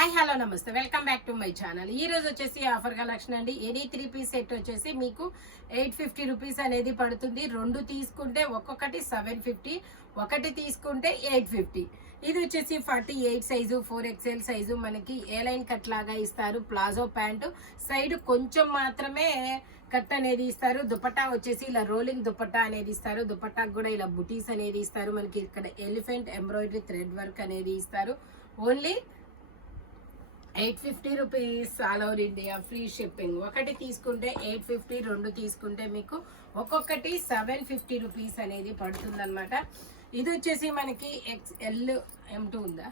Hi hello నమస్తే welcome back to my channel. ఈ రోజు వచ్చేసి ఆఫర్ కలెక్షన్ అండి. ఎనీ 3 పీస్ సెట్ వచ్చేసి మీకు 850 రూపీస్ అనేది పడుతుంది. రెండు తీసుకుంటే ఒక్కొక్కటి 750, ఒకటి తీసుకుంటే 850. ఇది వచ్చేసి 48 సైజు 4XL సైజు. మనకి ఏ లైన్ కట్ లాగా ఇస్తారు. ప్లాజో ప్యాంటు సైడ్ కొంచెం మాత్రమే కట్ అనేది ఇస్తారు. దుపట్టా వచ్చేసి ఇలా రోలింగ్ దుపట్టా అనేది ఇస్తారు. దుపట్టాకు కూడా ఇలా బుటీస్ అనేది ఇస్తారు. మనకి ఇక్కడ ఎలిఫెంట్ ఎంబ్రాయిడరీ థ్రెడ్ వర్క్ అనేది ఇస్తారు. Only 850 rupees all over India free shipping. ఒకటి తీసుకుంటే 850, రెండు తీసుకుంటే మీకు ఒక్కొక్కటి 750 రూపీస్ అనేది పడుతుంది అనమాట. ఇది వచ్చేసి మనకి XL M2 ఉందా,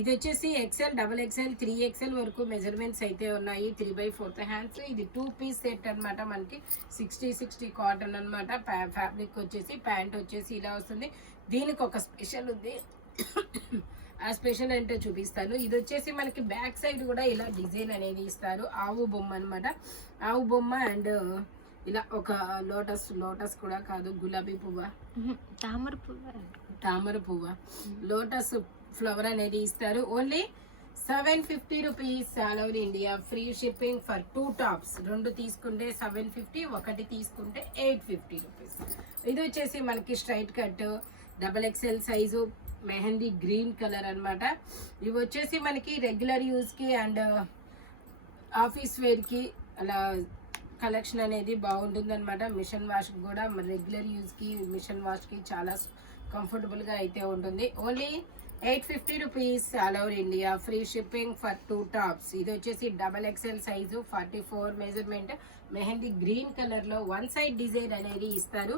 ఇది వచ్చేసి XL, XXL, 3XL వరకు మెజర్మెంట్స్ అయితే ఉన్నాయి. 3/4 హ్యాండ్స్. ఇది 2 పీస్ సెట్ అనమాట. మనకి 60 కాటన్ అనమాట. ఫ్యాబ్రిక్ వచ్చేసి ప్యాంట్ వచ్చేసి ఇలా వస్తుంది. దీనికి ఒక స్పెషల్ ఉంది. ఆ స్పెషల్ అంటే చూపిస్తాను. ఇది వచ్చేసి మనకి బ్యాక్ సైడ్ కూడా ఇలా డిజైన్ అనేది ఇస్తారు. ఆవు బొమ్మ అనమాట. ఆవు బొమ్మ అండ్ ఇలా ఒక లోటస్ కూడా కాదు, గులాబీ పువ్వ, తామర పువ్వ, లోటస్ ఫ్లవర్ అనేది ఇస్తారు. Only 750 rupees all over India free shipping for 2 tops. రెండు తీసుకుంటే 750, ఒకటి తీసుకుంటే 850 రూపీస్. ఇది వచ్చేసి మనకి straight cut XXL size mehndi green colour అనమాట. ఇవి వచ్చేసి మనకి రెగ్యులర్ యూజ్కి అండ్ ఆఫీస్ వేర్కి అలా కలెక్షన్ అనేది బాగుంటుంది అనమాట. మిషన్ వాష్కి కూడా రెగ్యులర్ యూజ్కి మిషన్ వాష్కి చాలా కంఫర్టబుల్గా అయితే ఉంటుంది. Only 850 rupees all over India free shipping for 2 tops. ఇది వచ్చేసి XXL size 44 measurement mehndi green కలర్లో వన్ సైడ్ డిజైన్ అనేది ఇస్తారు.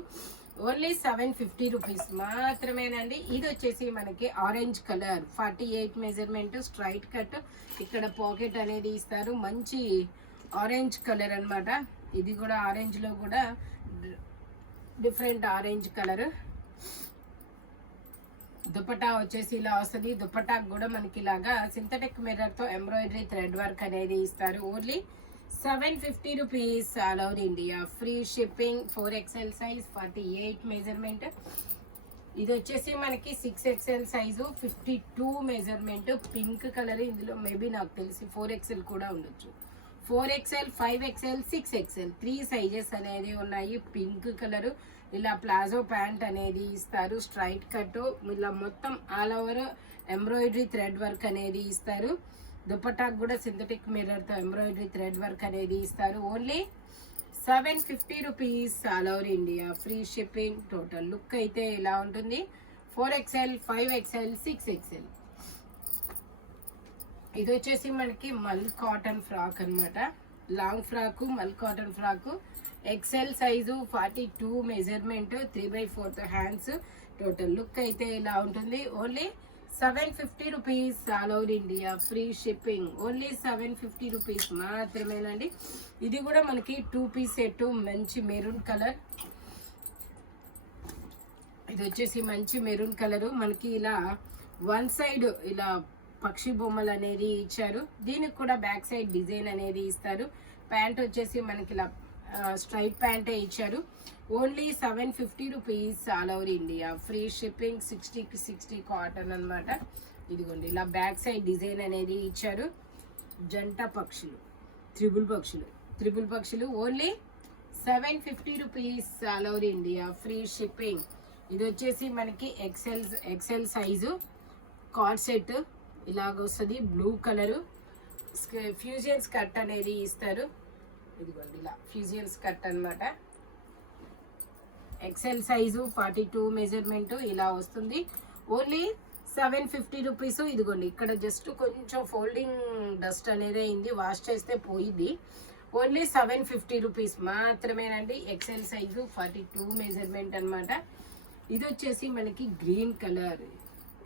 ఓన్లీ 750 రూపీస్ మాత్రమేనండి. ఇది వచ్చేసి మనకి orange colour 48 measurement straight cut. ఇక్కడ పాకెట్ అనేది ఇస్తారు. మంచి ఆరెంజ్ కలర్ అనమాట. ఇది కూడా ఆరెంజ్లో కూడా డిఫరెంట్ ఆరెంజ్ కలర్. దుపట్టా వచ్చేసి ఇలా వస్తుంది. దుపట్టాకు కూడా మనకి ఇలాగా సింథటిక్ మిర్రర్తో ఎంబ్రాయిడరీ థ్రెడ్ వర్క్ అనేది ఇస్తారు. Only 750 rupees all over India free shipping. 4XL size 48 measurement. ఇది వచ్చేసి మనకి 6XL size 52 measurement pink colour. ఇందులో మేబీ నాకు తెలిసి 4XL కూడా ఉండొచ్చు. 4XL, 5XL, 6XL 3 సైజెస్ అనేది ఉన్నాయి. Pink colour. ఇలా ప్లాజో ప్యాంట్ అనేది ఇస్తారు. స్ట్రైట్ కట్ ఇలా మొత్తం all over embroidery thread work అనేది ఇస్తారు. దుపట్టాకు కూడా సింథటిక్ మిర్రర్తో ఎంబ్రాయిడరీ థ్రెడ్ వర్క్ అనేది ఇస్తారు. Only 750 rupees all over India free shipping. Total look అయితే ఇలా ఉంటుంది. 4XL, 5XL, 6XL. ఇది వచ్చేసి మనకి మల్ కాటన్ ఫ్రాక్ అనమాట. Long frock, mul cotton frock. XL size 42 measurement 3/4 hands. Total look అయితే ఇలా ఉంటుంది. Only 750 rupees all over India free shipping. Only 750 rupees మాత్రమేనండి. ఇది కూడా మనకి 2 పీస్ సెట్. మంచి మెరూన్ కలర్. ఇది వచ్చేసి మంచి మెరూన్ కలరు. మనకి ఇలా వన్ సైడ్ ఇలా పక్షి బొమ్మలు అనేది ఇచ్చారు. దీనికి కూడా బ్యాక్ సైడ్ డిజైన్ అనేది ఇస్తారు. ప్యాంట్ వచ్చేసి మనకి ఇలా స్ట్రైట్ ప్యాంటే ఇచ్చారు. Only 750 rupees all over India free shipping. 60 cotton అనమాట. ఇదిగోండి ఇలా బ్యాక్ సైడ్ డిజైన్ అనేది ఇచ్చారు. జంట పక్షులు, త్రిబుల్ పక్షులు. Only 750 rupees all over India free shipping. ఇది వచ్చేసి మనకి XL సైజు కార్డ్ సెట్ ఇలాగ వస్తుంది. Blue colour. ఫ్యూజన్ స్కర్ట్ అనేది ఇస్తారు. ఇదిగోండి ఇలా ఫ్యూజన్ స్కర్ట్ అనమాట. XL సైజు 42 మెజర్మెంట్ ఇలా వస్తుంది. Only 750 rupees. ఇదిగోండి ఇక్కడ జస్ట్ కొంచెం ఫోల్డింగ్ డస్ట్ అనేది అయింది. వాష్ చేస్తే పోయింది. ఓన్లీ 750 రూపీస్ మాత్రమేనండి. XL సైజు 42 మెజర్మెంట్ అనమాట. ఇది వచ్చేసి మనకి గ్రీన్ కలర్.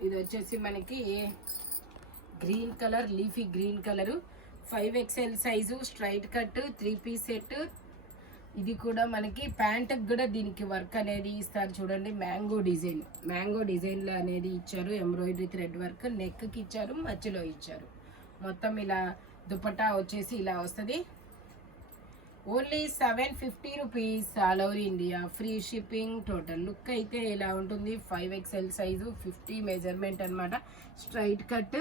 ఇది వచ్చేసి మనకి green colour, leafy green colour. 5XL size straight cut 3 piece set. ఇది కూడా మనకి ప్యాంట్కి కూడా దీనికి వర్క్ అనేది ఇస్తారు. చూడండి మ్యాంగో డిజైన్లో అనేది ఇచ్చారు. ఎంబ్రాయిడరీ థ్రెడ్ వర్క్ నెక్కి ఇచ్చారు, మధ్యలో ఇచ్చారు. మొత్తం ఇలా దుపట్టా వచ్చేసి ఇలా వస్తుంది. Only 750 rupees all over India free shipping. Total look అయితే ఇలా ఉంటుంది. 5XL సైజు 50 మెజర్మెంట్ అనమాట. స్ట్రైట్ కట్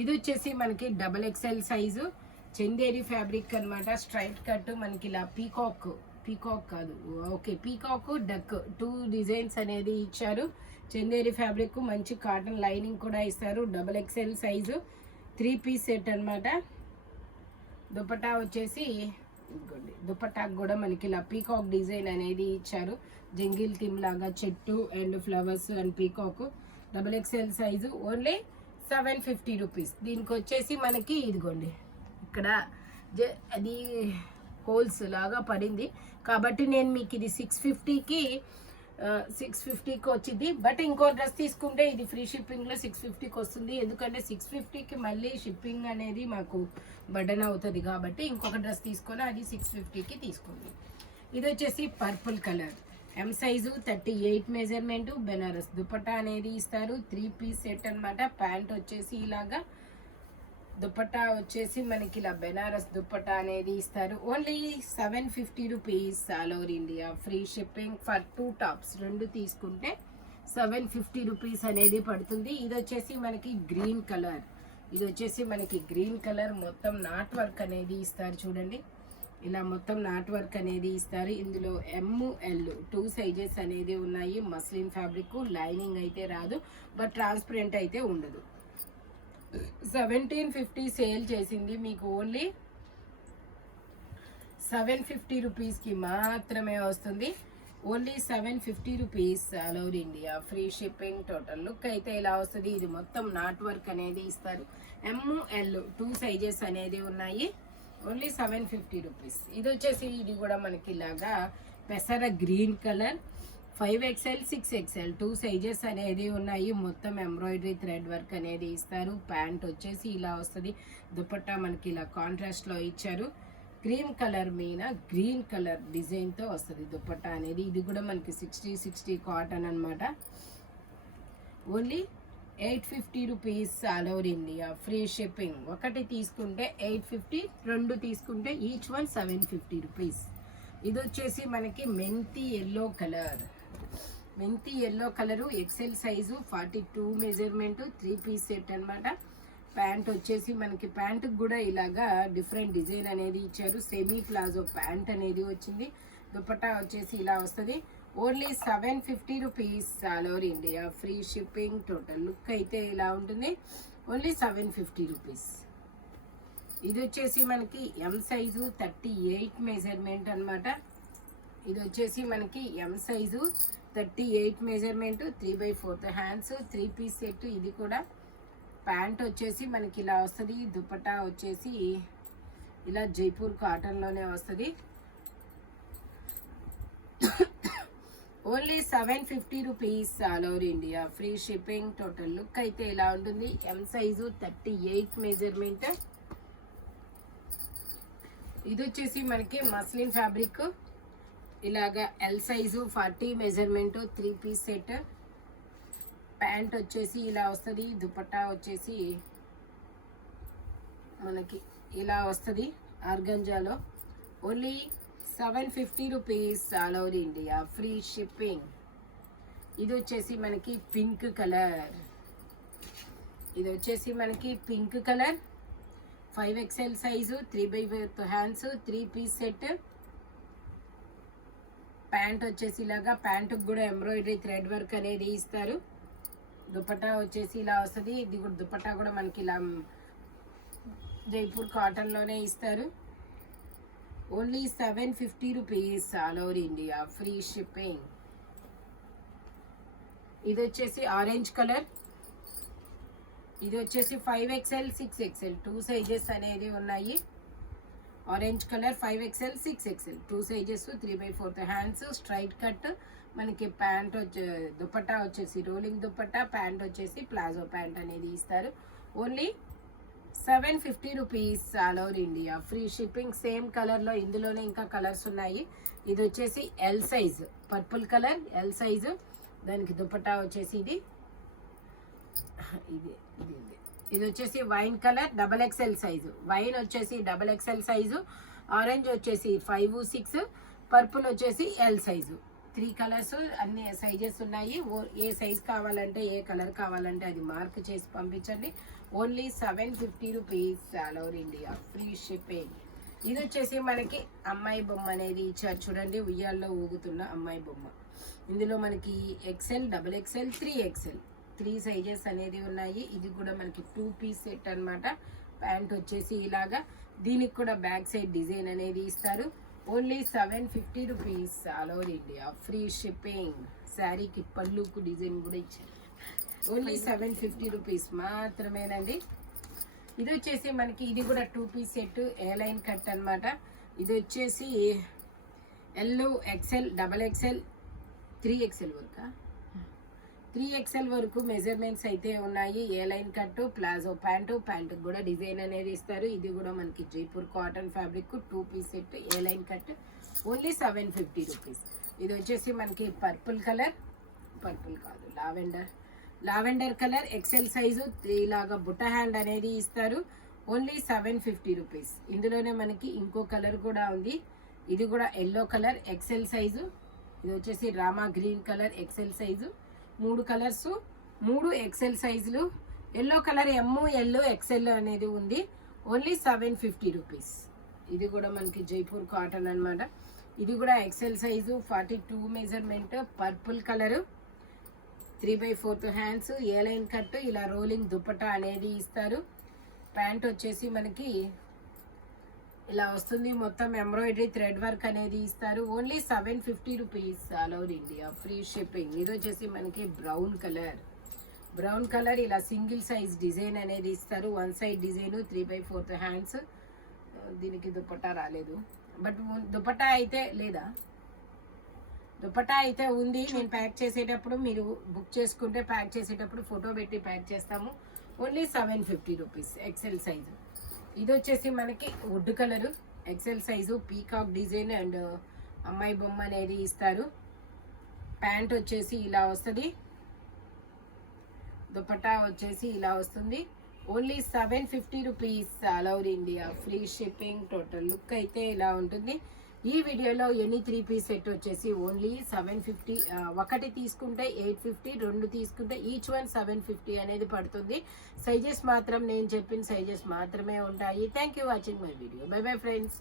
ఇది వచ్చేసి మనకి double XL size Chanderi fabric అన్నమాట. స్ట్రైట్ కట్ మనకి ఇలా పీకాక్ కాదు, ఓకే, పీకాక్ డక్ 2 డిజైన్స్ అనేది ఇచ్చారు. చందేరి ఫ్యాబ్రిక్ మంచి కాటన్ లైనింగ్ కూడా ఇస్తారు. Double XL size 3 piece set అన్నమాట. దుపట్టా వచ్చేసి దుపట్టాకు కూడా మనకి ఇలా పీకాక్ డిజైన్ అనేది ఇచ్చారు. జంగిల్ థీమ్ లాగా చెట్టు and flowers and peacock. Double XL size only 750 rupees. దీనికి వచ్చేసి మనకి ఇదిగోండి ఇక్కడ అది హోల్స్ లాగా పడింది కాబట్టి నేను మీకు ఇది 650కి వచ్చింది. బట్ ఇంకో డ్రెస్ తీసుకుంటే ఇది ఫ్రీ షిప్పింగ్లో 650కి వస్తుంది. ఎందుకంటే 650కి మళ్ళీ షిప్పింగ్ అనేది మాకు బర్డన్ అవుతుంది కాబట్టి ఇంకొక డ్రెస్ తీసుకొని అది 650కి తీసుకోండి. ఇది వచ్చేసి purple colour, M size 38 measurement, Banaras dupatta అనేది ఇస్తారు. 3 పీస్ సెట్ అనమాట. ప్యాంట్ వచ్చేసి ఇలాగా, దుపట్టా వచ్చేసి మనకి ఇలా బెనారస్ దుపట్టా అనేది ఇస్తారు. Only 750 rupees all over India. Free shipping for 2 tops. 2 తీసుకుంటే 750 రూపీస్ అనేది పడుతుంది. ఇది వచ్చేసి మనకి గ్రీన్ కలర్, మొత్తం నాట్ వర్క్ అనేది ఇస్తారు. చూడండి ఇలా మొత్తం నాట్ వర్క్ అనేది ఇస్తారు. ఇందులో ML 2 సైజెస్ అనేది ఉన్నాయి. మస్లిన్ ఫ్యాబ్రిక్, లైనింగ్ అయితే రాదు, బట్ ట్రాన్స్పరెంట్ అయితే ఉండదు. 1750 సేల్ చేసింది, మీకు ఓన్లీ 750 రూపీస్కి మాత్రమే వస్తుంది. Only 750 rupees all over India. Free shipping. Total look అయితే ఇలా వస్తుంది. ఇది మొత్తం నాట్ వర్క్ అనేది ఇస్తారు. ML 2 సైజెస్ అనేది ఉన్నాయి. Only 750 rupees. ఇది వచ్చేసి ఇది కూడా మనకి ఇలాగా పెసర green colour, 5XL 6XL 2 sizes అనేది ఉన్నాయి. మొత్తం ఎంబ్రాయిడరీ థ్రెడ్ వర్క్ అనేది ఇస్తారు. ప్యాంట్ వచ్చేసి ఇలా వస్తుంది. దుపట్టా మనకి ఇలా కాంట్రాస్ట్లో ఇచ్చారు. క్రీమ్ కలర్ మీద గ్రీన్ కలర్ డిజైన్తో వస్తుంది దుపట్టా అనేది. ఇది కూడా మనకి 60 కాటన్ అనమాట. Only 850 rupees all over India. Free shipping. ఒకటి తీసుకుంటే 850, 2 తీసుకుంటే ఈచ్ వన్ 750 రూపీస్. ఇది వచ్చేసి మనకి మెంతి yellow colour, XL size 42 measurement, 3 piece set అనమాట. ప్యాంట్ వచ్చేసి మనకి ప్యాంటుకు కూడా ఇలాగా డిఫరెంట్ డిజైన్ అనేది ఇచ్చారు. సెమీ ప్లాజో ప్యాంట్ అనేది వచ్చింది. దుపట్టా వచ్చేసి ఇలా వస్తుంది. Only 750 rupees all over India. Free shipping. Total look అయితే ఇలా ఉంటుంది. Only 750 rupees. ఇది వచ్చేసి మనకి ఎం సైజు 38 మెజర్మెంట్ అనమాట. ఇది వచ్చేసి మనకి M size 38 measurement, 3/4 hands, 3 piece set. ఇది కూడా ప్యాంట్ వచ్చేసి మనకి ఇలా వస్తుంది. దుపట్టా వచ్చేసి ఇలా జైపూర్ కాటన్లోనే వస్తుంది. Only 750 rupees all over India. Free shipping. Total look అయితే ఇలా ఉంటుంది. M size 38 measurement. ఇది వచ్చేసి మనకి మస్లిన్ ఫ్యాబ్రిక్, ఇలాగా L size 40 measurement, 3 piece set. Pant వచ్చేసి ఇలా వస్తుంది. దుపట్టా వచ్చేసి మనకి ఇలా వస్తుంది ఆర్గంజాలో. Only 750 rupees all over India. Free shipping. ఇది వచ్చేసి మనకి pink colour, 5XL size, 3/4 hands, 3 piece set. Pant వచ్చేసి ఇలాగా, ప్యాంటుకు కూడా ఎంబ్రాయిడరీ థ్రెడ్ వర్క్ అనేది ఇస్తారు. దుపట్టా వచ్చేసి ఇలా వస్తుంది. ఇది కూడా దుపట్టా కూడా మనకి ఇలా జైపూర్ కాటన్లోనే ఇస్తారు. Only 750 rupees all over India. Free shipping. ఇది వచ్చేసి ఆరెంజ్ కలర్, ఇది వచ్చేసి 5XL 6XL 2 సైజెస్ అనేది ఉన్నాయి. Orange colour 5XL 6XL 2 sizes, 3/4 hands, straight cut. మనకి ప్యాంట్ దుపట్టా వచ్చేసి రోలింగ్ దుపట్టా, ప్యాంట్ వచ్చేసి ప్లాజో ప్యాంట్ అనేది ఇస్తారు. Only 750 rupees all over India. Free shipping. Same కలర్లో ఇందులోనే ఇంకా కలర్స్ ఉన్నాయి. ఇది వచ్చేసి L size, purple colour L size. దానికి దుపట్టా వచ్చేసి ఇది వచ్చేసి wine colour, XXL size. Wine వచ్చేసి XXL సైజు, ఆరెంజ్ వచ్చేసి 5, 6, పర్పుల్ వచ్చేసి ఎల్ సైజు. 3 కలర్స్, అన్ని సైజెస్ ఉన్నాయి. ఏ సైజ్ కావాలంటే, ఏ కలర్ కావాలంటే అది మార్క్ చేసి పంపించండి. Only 750 rupees all over India, free shipping. ఇది వచ్చేసి మనకి అమ్మాయి బొమ్మ అనేది ఇచ్చారు చూడండి, ఉయ్యాల్లో ఊగుతున్న అమ్మాయి బొమ్మ. ఇందులో మనకి XL, XXL, 3XL 3 సైజెస్ అనేది ఉన్నాయి. ఇది కూడా మనకి 2 పీస్ సెట్ అన్నమాట. ప్యాంట్ వచ్చేసి ఇలాగా, దీనికి కూడా బ్యాక్ సైడ్ డిజైన్ అనేది ఇస్తారు. Only 750 rupees all over India, free shipping. శారీకి పళ్ళుకు డిజైన్ కూడా ఇచ్చారు. ఓన్లీ 750 రూపీస్ మాత్రమేనండి. ఇది వచ్చేసి మనకి ఇది కూడా 2 piece set, A line cut అన్నమాట. ఇది వచ్చేసి L, XL, XXL, 3XL వరకు 3XL వరకు మెజర్మెంట్స్ అయితే ఉన్నాయి. A line cut, palazzo pant కూడా డిజైన్ అనేది ఇస్తారు. ఇది కూడా మనకి Jaipur cotton fabric 2 piece set, A line cut. Only 750 rupees. ఇది వచ్చేసి మనకి పర్పుల్ కాదు, లావెండర్ కలర్, XL సైజు, ఇలాగా బుట్ట హ్యాండ్ అనేది ఇస్తారు. Only 750 rupees. ఇందులోనే మనకి ఇంకో కలర్ కూడా ఉంది. ఇది కూడా ఎల్లో కలర్, XL సైజు. ఇది వచ్చేసి Rama green colour, XL size. 3 colours, 3 XL సైజులు. ఎల్లో కలర్ ML, XL అనేది ఉంది. Only 750 rupees. ఇది కూడా మనకి జైపూర్ కాటన్ అన్నమాట. ఇది కూడా XL size, 42 measurement, purple colour, 3/4 hands, ఏ లైన్ కట్, ఇలా రోలింగ్ దుపట్టా అనేది ఇస్తారు. ప్యాంట్ వచ్చేసి మనకి ఇలా వస్తుంది, మొత్తం ఎంబ్రాయిడరీ థ్రెడ్ వర్క్ అనేది ఇస్తారు. Only 750 rupees all over India, free shipping. ఇది వచ్చేసి మనకి బ్రౌన్ కలర్ ఇలా సింగిల్ సైజ్ డిజైన్ అనేది ఇస్తారు. 1 సైడ్ డిజైన్, 3/4 హ్యాండ్స్. దీనికి దుపట్టా రాలేదు, బట్ దుపట్టా అయితే లేదా, దుపట్టా అయితే ఉంది. నేను ప్యాక్ చేసేటప్పుడు మీరు బుక్ చేసుకుంటే ప్యాక్ చేసేటప్పుడు ఫోటో పెట్టి ప్యాక్ చేస్తాము. Only 750 rupees, XL size. ఇది వచ్చేసి మనకి wood colour, XL size, peacock design and అమ్మాయి బొమ్మ అనేది ఇస్తారు. ప్యాంట్ వచ్చేసి ఇలా వస్తుంది, దుపట్టా వచ్చేసి ఇలా వస్తుంది. Only 750 rupees all over India, free shipping. Total look అయితే ఇలా ఉంటుంది. ఈ వీడియోలో ఎనీ 3 పీస్ సెట్ వచ్చేసి ఓన్లీ 750. ఒకటి తీసుకుంటే 850, 2 తీసుకుంటే ఈచ్ వన్ 750 అనేది పడుతుంది. సైజెస్ మాత్రం నేను చెప్పిన సైజెస్ మాత్రమే ఉంటాయి. Thank you watching my video. By bye friends.